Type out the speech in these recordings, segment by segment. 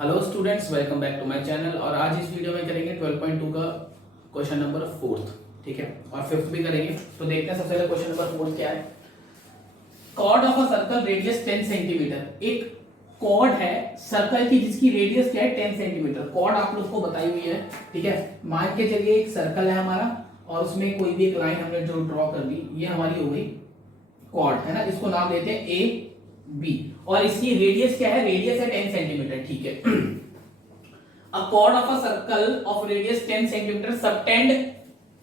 Hello students, welcome back to my channel. और आज इस वीडियो में करेंगे 12.2 का क्वेश्चन नंबर 4, ठीक है, और 5th भी करेंगे। तो देखते हैं सबसे पहले क्वेश्चन नंबर 4 क्या है। Chord of a circle radius 10 centimetre. एक कॉर्ड है सर्कल की जिसकी रेडियस क्या है 10 सेंटीमीटर। कॉर्ड आप लोग को बताई हुई है, ठीक है। मान के चलिए एक सर्कल है हमारा और उसमें कोई भी एक लाइन हमने जो ड्रॉ कर दी, ये हमारी हो गई कॉर्ड, है ना। इसको नाम देते हैं ए बी और इसकी रेडियस क्या है, रेडियस है 10 सेंटीमीटर, ठीक है। अ chord of a circle of radius 10 cm subtend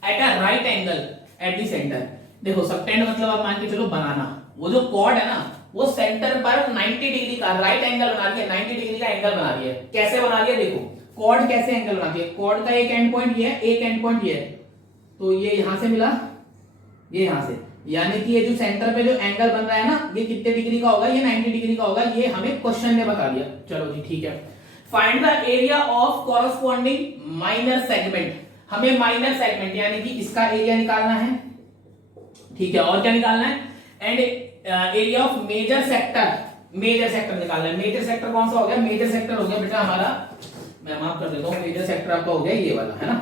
at a right angle at the center। देखो subtend मतलब आप मान के चलो बनाना, वो जो कॉर्ड है ना वो सेंटर पर 90 डिग्री का राइट एंगल बना रही है, 90 डिग्री का एंगल बना रही है। कैसे बना रही है, देखो कॉर्ड कैसे एंगल बनाती है। कॉर्ड का एक एंड पॉइंट ये है, एक एंड पॉइंट ये है, तो ये यहां से मिला, ये यहां से, यानी कि ये जो सेंटर पे जो एंगल बन रहा है ना ये कितने डिग्री का होगा, ये 90 डिग्री का होगा। ये हमें क्वेश्चन ने बता दिया। चलो जी ठीक है। Find the area of corresponding minor segment. हमें माइनर सेगमेंट यानी कि इसका एरिया निकालना है, ठीक है। और क्या निकालना है, and area of major sector. Major sector निकालना है। मेजर सेक्टर कौन सा हो गया, मेजर सेक्टर हो गया बेटा हमारा, मैं माफ कर देता हूं, मेजर सेक्टर आपका हो गया ये वाला, है ना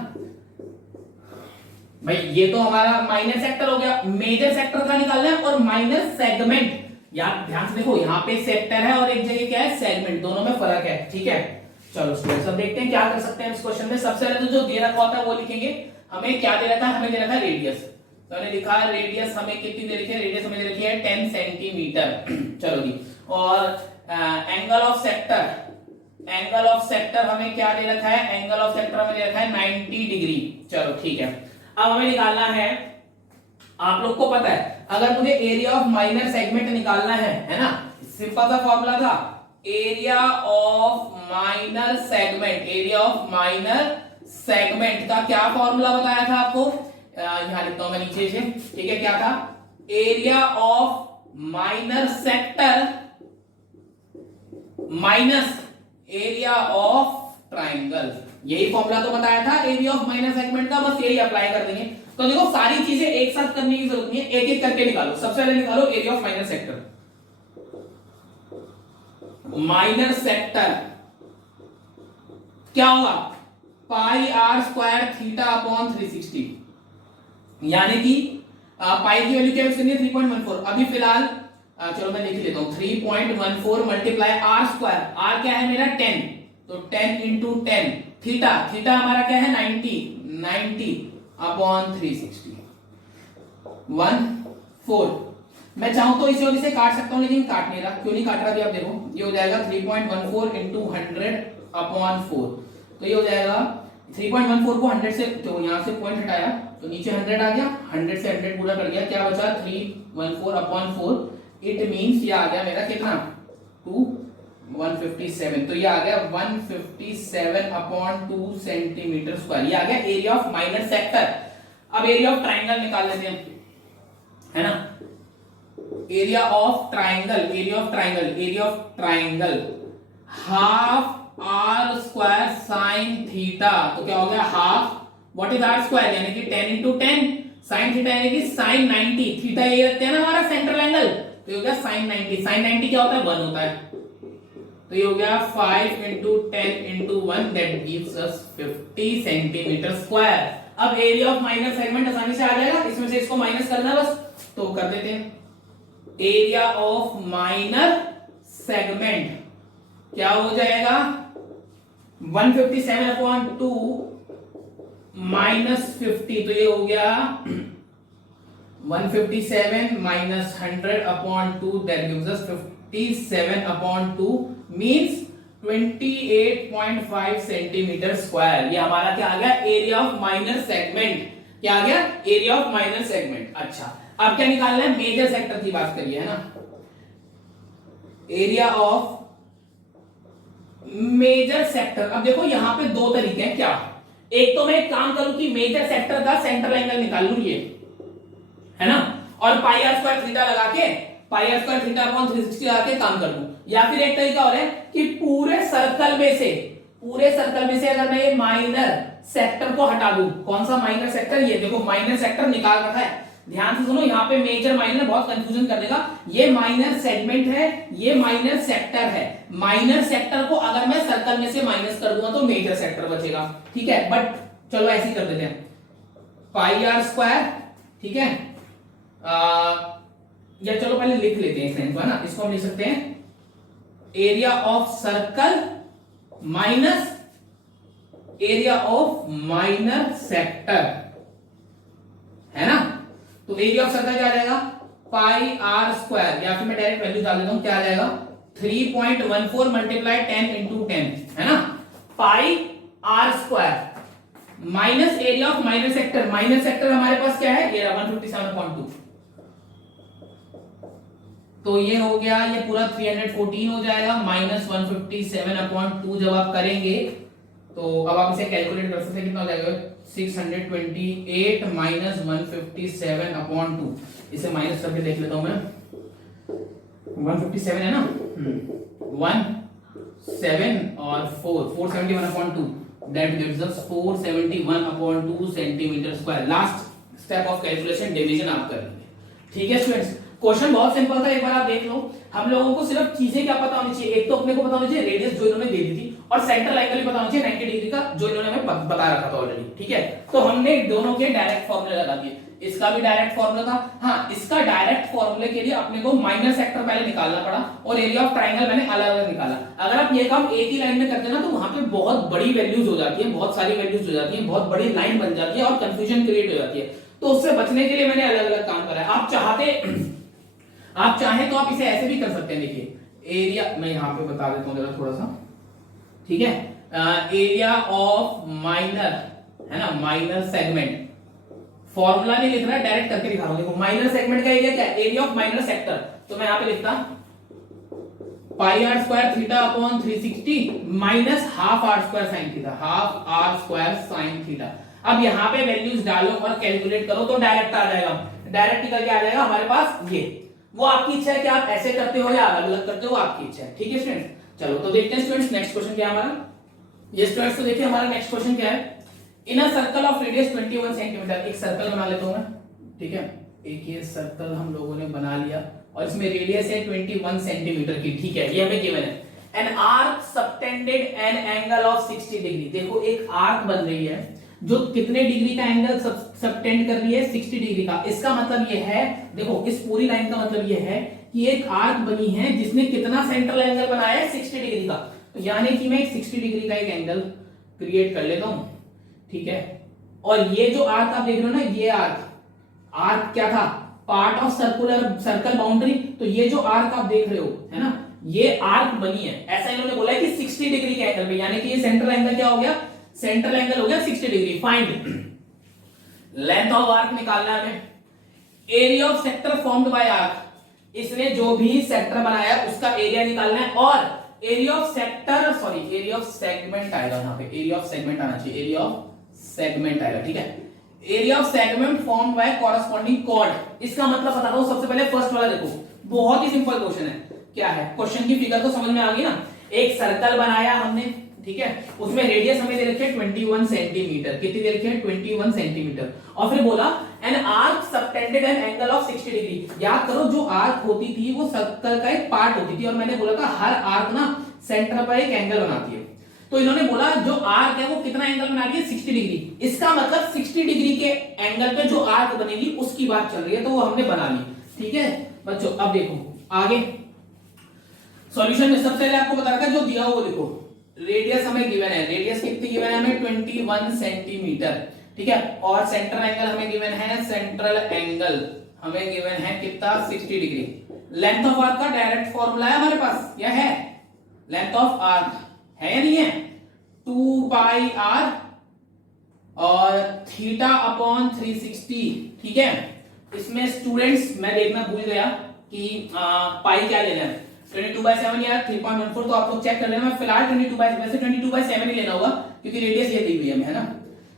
भाई। ये तो हमारा माइनर सेक्टर हो गया। मेजर सेक्टर का निकालना है और माइनर सेगमेंट, यार ध्यान से देखो, यहाँ पे सेक्टर है और एक जगह क्या है सेगमेंट, दोनों में फर्क है, ठीक है। चलो स्टूडेंट्स अब देखते हैं क्या कर सकते हैं इस क्वेश्चन में। सबसे पहले तो जो दे रखा होता है वो लिखेंगे। हमें क्या दे रखा है, हमें दे रखा है रेडियस। तो हमने लिखा है रेडियस हमें कितनी दे रखी है, रेडियस हमें दे रखी है 10 सेंटीमीटर। चलो जी। और angle of sector, angle of sector हमें क्या दे रखा है, एंगल ऑफ सेक्टर हमें दे रखा है 90 डिग्री। चलो ठीक है। अब हमें निकालना है, आप लोग को पता है अगर मुझे एरिया ऑफ माइनर सेगमेंट निकालना है ना, सिंपल सा फॉर्मूला था, area of minor segment. Area of minor segment का क्या फॉर्मूला बताया था आपको, यहां लिखता हूं मैं नीचे से, ठीक है। क्या था, area of minor sector minus area of triangle. यही फॉर्मूला तो बताया था एरिया ऑफ माइनर सेगमेंट का, बस यही अप्लाई कर देंगे। तो देखो सारी चीजें एक साथ करने की जरूरत नहीं है, एक एक करके निकालो। सबसे पहले निकालो area of minor sector. Minor sector क्या होगा, पाई आर स्क्वायर थीटा अपॉन 360, यानी कि पाई की वैल्यू क्या है 3.14। अभी फिलहाल चलो मैं लिख लेता हूं 3.14 मल्टीप्लाई आर स्क्वायर। आर क्या है मेरा 10, तो 10 इंटू 10, थीटा, थीटा हमारा क्या है 90 अपॉन 360 14। मैं चाहूं तो इसे और इसे काट सकता हूं, लेकिन काट नहीं रहा। क्यों नहीं काट रहा अभी आप देखो, ये हो जाएगा 3.14 इंटू 100 अपॉन 4। तो ये हो जाएगा 3.14 को 100 से, तो यहां से पॉइंट हटाया तो नीचे 100 आ गया, 100 से 100 पूरा कर गया, क्या बचा 314 अपॉन 4। इट मींस ये आ गया मेरा कितना 157। तो ये आ गया 157 अपॉन 2 सेंटीमीटर स्क्वायर। ये आ गया एरिया ऑफ माइनर सेक्टर। अब एरिया ऑफ ट्राइंगल निकाल लेते हैं, है ना। Area of triangle, area of triangle, area of triangle half r square sine theta. तो क्या हो गया half, what is r square, यानी कि 10 इंटू 10 साइन थीटा, यानी कि साइन 90। थीटा ये रखते हैं ना हमारा सेंट्रल एंगल, तो ये हो गया साइन 90। साइन 90 क्या होता है 1 होता है, तो ये हो गया 5 into 10 into 1, that gives us 50 centimetre square. अब एरिया ऑफ माइनर सेगमेंट आसानी से आ जाएगा, इसमें से इसको माइनस करना है बस, तो कर देते हैं। एरिया ऑफ माइनर सेगमेंट क्या हो जाएगा 157 अपॉन 2 माइनस 50, तो ये हो गया 157 minus 100 upon 2, that gives us 57 upon 2 means 28.5 centimetre square. ये हमारा क्या आ गया, एरिया ऑफ माइनर सेगमेंट। क्या आ गया, एरिया ऑफ माइनर सेगमेंट। अच्छा अब क्या निकालना है, मेजर सेक्टर की बात करिए, है ना। Area of major sector. अब देखो यहां पे दो तरीके हैं, क्या, एक तो मैं एक काम करूं कि मेजर सेक्टर का सेंट्रल एंगल निकाल लूं, ये है ना, और पाई आर स्क्वायर थीटा लगा के, पाई आर स्क्वायर थीटा अपॉन 360 लगा के काम कर दूं। या फिर एक तरीका और है कि पूरे सर्कल में से, पूरे सर्कल में से अगर मैं ये माइनर सेक्टर को हटा दूं, कौन सा माइनर सेक्टर, ये देखो माइनर सेक्टर निकाल रखा है, ध्यान से सुनो, यहाँ पे मेजर माइनर बहुत कंफ्यूजन कर देगा। ये माइनर सेगमेंट है, ये माइनर सेक्टर है। माइनर सेक्टर को अगर मैं सर्कल में से माइनस कर दूंगा तो मेजर सेक्टर बचेगा, ठीक है। बट चलो ऐसे ही कर देते हैं, पाई आर स्क्वायर, ठीक है। या चलो पहले लिख लेते हैं इस को, है ना। इसको हम लिख सकते हैं area of circle minus area of minor sector, है ना। तो एरिया ऑफ सर्कल क्या आ जाएगा, पाई आर स्क्वायर, या फिर मैं डायरेक्ट वैल्यू डाल देता हूं, क्या आ जाएगा 3.14 मल्टीप्लाई 10 इंटू 10, है ना। Pi r square minus area of minor sector. Minor sector हमारे पास क्या है, ये 157.2, तो ये हो गया, ये पूरा 314 हो जाएगा माइनस 157.2 जब आप करेंगे तो अब आप इसे कैलकुलेट कर सकते हैं, कितना हो जाएगा 628 माइनस 157.2। इसे माइनस करके देख लेता हूं मैं, 157 है ना, 1 7 और 471.2, that gives us 471.2 centimetre square. Last step of calculation division आप कर लेंगे, ठीक है स्टूडेंट्स। क्वेश्चन बहुत सिंपल था, एक बार आप देख लो। हम लोगों को सिर्फ चीजें क्या पता होनी चाहिए, एक तो अपने को पता होनी चाहिए रेडियस जो इन्होंने दे दी थी, और सेंट्रल एंगल भी पता होना चाहिए 90 डिग्री का, जो इन्होंने हमें बता रखा था ऑलरेडी, ठीक है। तो हमने दोनों के डायरेक्ट फॉर्मूले लगा दिए। इसका भी डायरेक्ट फॉर्मूला था, हाँ। इसका डायरेक्ट फॉर्मूले के लिए अपने को माइनर सेक्टर पहले निकालना पड़ा, और एरिया ऑफ ट्राइंगल मैंने अलग अलग निकाला। अगर आप ये काम एक ही लाइन में करते ना, तो वहां पे बहुत बड़ी वैल्यूज हो जाती है, बहुत सारी वैल्यूज हो जाती है, बहुत बड़ी लाइन बन जाती है और कंफ्यूजन क्रिएट हो जाती है। तो उससे बचने के लिए मैंने अलग अलग काम करा है। आप चाहें तो आप इसे ऐसे भी कर सकते हैं, देखिए एरिया, मैं यहां पे बता देता हूं जरा थोड़ा सा, ठीक है। एरिया ऑफ माइनर, है ना, माइनर सेगमेंट, फॉर्मूला नहीं लिख रहा, डायरेक्ट करके दिखा रहा हूं। देखो माइनर सेगमेंट का एरिया क्या है, एरिया ऑफ माइनर सेक्टर, तो मैं यहां पे लिखता pi r square theta upon 360 minus half r square sine theta, half r square sine theta. अब यहां पे वैल्यूज डालो और कैलकुलेट करो तो डायरेक्ट आ जाएगा। डायरेक्ट निकल के आ जाएगा हमारे पास ये। वो आपकी इच्छा है कि आप ऐसे करते हो या अलग अलग करते हो, आपकी इच्छा है, ठीक है स्टूडेंट्स। चलो तो देखते हैं स्टूडेंट्स नेक्स्ट क्वेश्चन क्या है हमारा। ये स्टूडेंट्स तो देखिए हमारा नेक्स्ट क्वेश्चन क्या है, in a circle of radius 21 centimetre. एक सर्कल बना लेता हूं मैं, ठीक है। एक ये सर्कल हम लोगों ने बना लिया और इसमें रेडियस है 21 सेंटीमीटर की, ठीक है। ये हमें गिवन है। An arc subtended an angle of 60 degree. देखो एक आर्क बन रही है जो कितने डिग्री का एंगल सबटेंड कर रही है, 60 डिग्री का। इसका मतलब ये है, देखो इस पूरी लाइन का मतलब ये है कि एक आर्क बनी है जिसने कितना सेंट्रल एंगल बनाया है, 60 डिग्री का। तो यानी कि मैं एक 60 डिग्री का एक एंगल क्रिएट कर लेता हूं, ठीक है। और ये जो आर्क आप देख रहे हो ना, ये आर्क क्या था, पार्ट ऑफ सर्कल बाउंड्री। तो ये जो आर्क आप देख रहे हो, है ना, ये आर्क बनी है, ऐसा इन्होंने बोला है कि 60 डिग्री के एंगल पे, यानी कि ये सेंट्रल एंगल क्या हो गया, सेंट्रल एंगल हो गया 60 degree. Find length of arc निकालना है हमें। Area of sector formed by arc, इसने जो भी सेक्टर बनाया उसका एरिया निकालना है। और area of sector, sorry area of segment आएगा यहाँ पे, एरिया ऑफ सेगमेंट आना चाहिए, एरिया ऑफ सेगमेंट आएगा, ठीक है। Area of segment formed by corresponding chord. इसका मतलब बता दो, सबसे पहले फर्स्ट वाला देखो, बहुत ही सिंपल क्वेश्चन है। क्या है क्वेश्चन की फिगर तो समझ में आ गई ना। एक सर्कल बनाया हमने, ठीक है, उसमें रेडियस हमें दे रखी है 21 सेंटीमीटर। कितनी दे रखी है, 21 सेंटीमीटर। और फिर बोला an arc subtended an angle of 60 degree. याद करो जो आर्क होती थी वो सर्कल का एक पार्ट होती थी, और मैंने बोला था हर आर्क ना सेंटर पर एक एंगल बनाती है। तो इन्होंने बोला जो आर्क है वो कितना एंगल बना रही है, 60 डिग्री। इसका मतलब 60 डिग्री के एंगल पे जो आर्क बनेगी उसकी बात चल रही है, तो वो हमने बना ली, ठीक है बच्चों। अब देखो आगे सॉल्यूशन में सबसे पहले आपको बता रखा है जो दिया हो वो देखो। रेडियस हमें गिवन है, रेडियस कितनी गिवन है हमें, 21 सेंटीमीटर, ठीक है। और सेंट्रल एंगल हमें गिवन है, सेंट्रल एंगल हमें गिवन है कितना, 60 डिग्री। लेंथ ऑफ आर्क का डायरेक्ट फॉर्मूला है हमारे पास, यह है लेंथ ऑफ आर्क है या नहीं है, 2 पाई आर और थीटा अपॉन 360, ठीक है। इसमें स्टूडेंट्स मैं देखना भूल गया कि पाई क्या लेना है, 22/7 या 3.14, तो आप लोग चेक कर लेना। मैं फिलहाल 22/7 ही लेना होगा क्योंकि रेडियस ये दी हुई है, ना।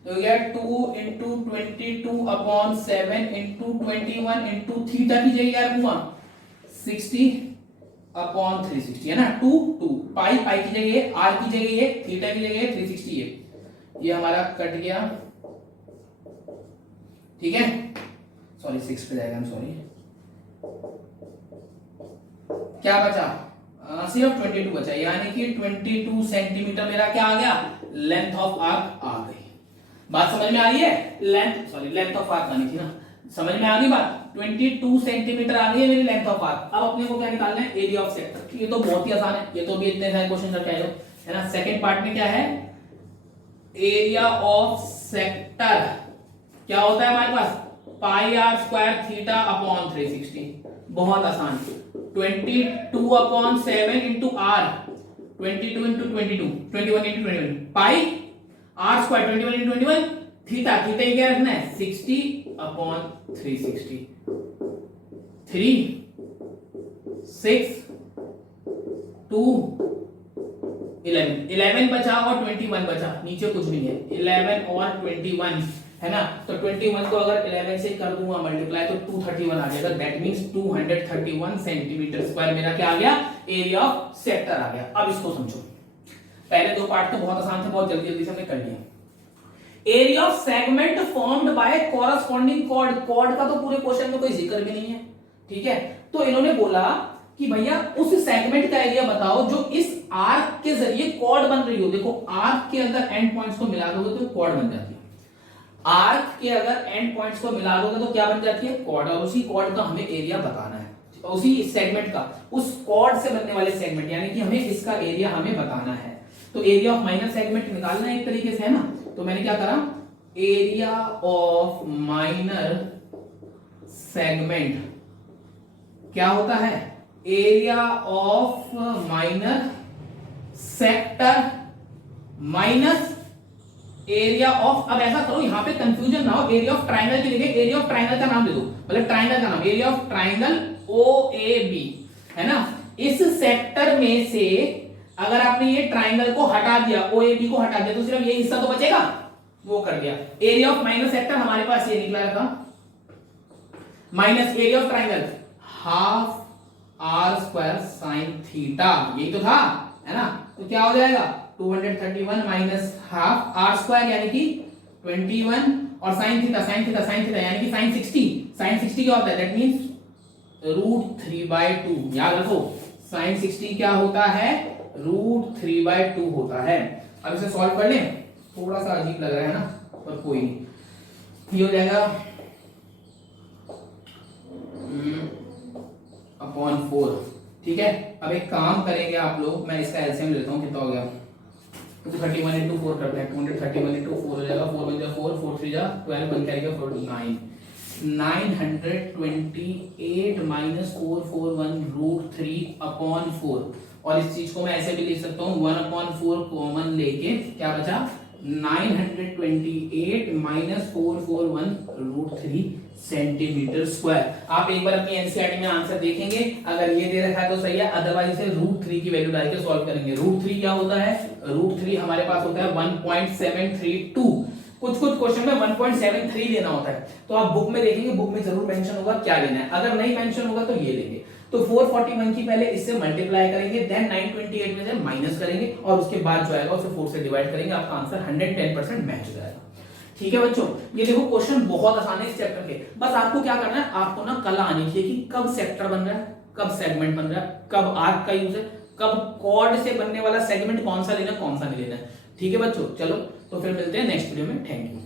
तो ये 2 × 22 अपॉन 7 × 21 × थीटा की जगह यार हुआ 60 अपॉन 360, है ना। 2 पाई की जगह, आर की जगह ये, थीटा की जगह 360 है। ये हमारा कट गया, ठीक है। सॉरी 6 पे जाएगा, सॉरी क्या बचा, सिर्फ 22 बचा, यानी कि 22 सेंटीमीटर मेरा क्या आ गया, लेंथ ऑफ आर्क आ गई। बात समझ में आ रही है, लेंथ ऑफ आर्क आनी थी ना, समझ में आ गई बात। 22 सेंटीमीटर आ गई है मेरी लेंथ ऑफ आर्क। अब अपने को क्या निकालना है, एरिया ऑफ सेक्टर। ये तो बहुत ही आसान है, ये तो भी इतने सारे क्वेश्चन करके आए हो, है ना। सेकंड पार्ट में क्या है, एरिया ऑफ सेक्टर क्या होता है हमारे पास, pi r square theta upon 360। बहुत आसान, 22 upon 7 into r, 22 into 22, 21 into 21, pi r square 21 into 21, theta क्या रखना है, 60 अपॉन 360, 3 6 2 11 बचा और 21 बचा, नीचे कुछ भी नहीं है, 11 और 21 है ना। तो 21 को अगर 11 से कर दूंगा मल्टीप्लाई तो 231 आ जाएगा, दैट मींस 231 सेंटीमीटर स्क्वायर मेरा क्या आ गया, एरिया ऑफ सेक्टर आ गया। अब इसको समझो, पहले दो पार्ट तो बहुत आसान थे, बहुत जल्दी जल्दी से हमने कर लिया। Area of segment formed by corresponding chord, chord का तो पूरे क्वेश्चन में कोई जिक्र भी नहीं है, ठीक है। तो इन्होंने बोला कि भैया उस सेगमेंट का एरिया बताओ जो इस आर्क के जरिए कॉर्ड बन रही हो। देखो आर्क के अंदर एंड पॉइंट्स को मिला दोगे तो कॉर्ड बन जाती है, आर्क के अगर एंड पॉइंट्स को मिला दोगे तो क्या बन जाती है, कॉर्ड। और उसी कॉर्ड का हमें एरिया बताना है, उसी सेगमेंट का, उस कॉर्ड से बनने वाले सेगमेंट, यानी कि हमें इसका एरिया हमें बताना है। तो एरिया ऑफ माइनर सेगमेंट निकालना है एक तरीके से, है ना। तो मैंने क्या करा, एरिया ऑफ माइनर सेगमेंट क्या होता है, area of minor sector minus area of, अब ऐसा करो यहां पे कंफ्यूजन ना हो, एरिया ऑफ ट्राइंगल की जगह एरिया ऑफ ट्राइंगल का नाम दे दो, मतलब ट्राइंगल का नाम, एरिया ऑफ ट्राइंगल OAB, है ना। इस सेक्टर में से अगर आपने ये ट्राइंगल को हटा दिया, OAB को हटा दिया, तो सिर्फ ये हिस्सा तो बचेगा, वो कर दिया। एरिया ऑफ माइनर सेक्टर हमारे पास ये निकला था, minus area of triangle half r square sine theta, यही तो था, है ना। तो क्या हो जाएगा, 231 माइनस हाफ आर स्क्वायर यानी कि 21 और साइन थीटा यानी कि साइन 60, साइन 60 क्या होता है, दैट मींस √3/2। याद रखो साइन 60 क्या होता है, √3/2 होता है। अब इसे सॉल्व कर लें, थोड़ा सा अजीब लग रहा है ना, पर कोई नहीं, ये हो जाएगा अपॉन 4, ठीक है। अब एक काम करेंगे आप लोग, मैं इसका एलसीएम लेता हूं, कितना हो गया, तो 31 इंटू 4 करते हैं, 231 इंटू 4 हो जाएगा, 4 बन जाएगा 4, 4 3 जा 12, बन जाएगा 49, 928 माइनस 441 √3/4। और इस चीज को मैं ऐसे भी लिख सकता हूँ, 1/4 कॉमन लेके क्या बचा, 928 माइनस 441 √3 सेंटीमीटर स्क्वायर। आप एक बार अपनी एनसीईआरटी में आंसर देखेंगे, अगर ये दे रखा है तो सही है, अदरवाइज इसे √3 की वैल्यू डाल के सॉल्व करेंगे। √3 क्या होता है, √3 हमारे पास होता है 1.732, कुछ क्वेश्चन में 1.73 लेना होता है, तो आप बुक में देखेंगे, बुक में जरूर मेंशन होगा क्या लेना है, अगर नहीं मेंशन होगा तो ये लेंगे। तो 441 की पहले इससे मल्टीप्लाई करेंगे, देन 928 में से माइनस करेंगे और उसके बाद जो आएगा उसे 4 से डिवाइड करेंगे, आपका आंसर 110% मैच हो जाएगा। ठीक है बच्चों, ये देखो क्वेश्चन बहुत आसान है इस चैप्टर के, बस आपको क्या करना है, आपको ना कला आनी चाहिए कि कब सेक्टर बन रहा है, कब सेगमेंट बन रहा है, कब आर्क का यूज है, कब कॉर्ड से बनने वाला सेगमेंट कौन सा लेना है, कौन सा नहीं लेना है। ठीक है बच्चों, चलो तो फिर मिलते हैं नेक्स्ट वीडियो में, थैंक यू।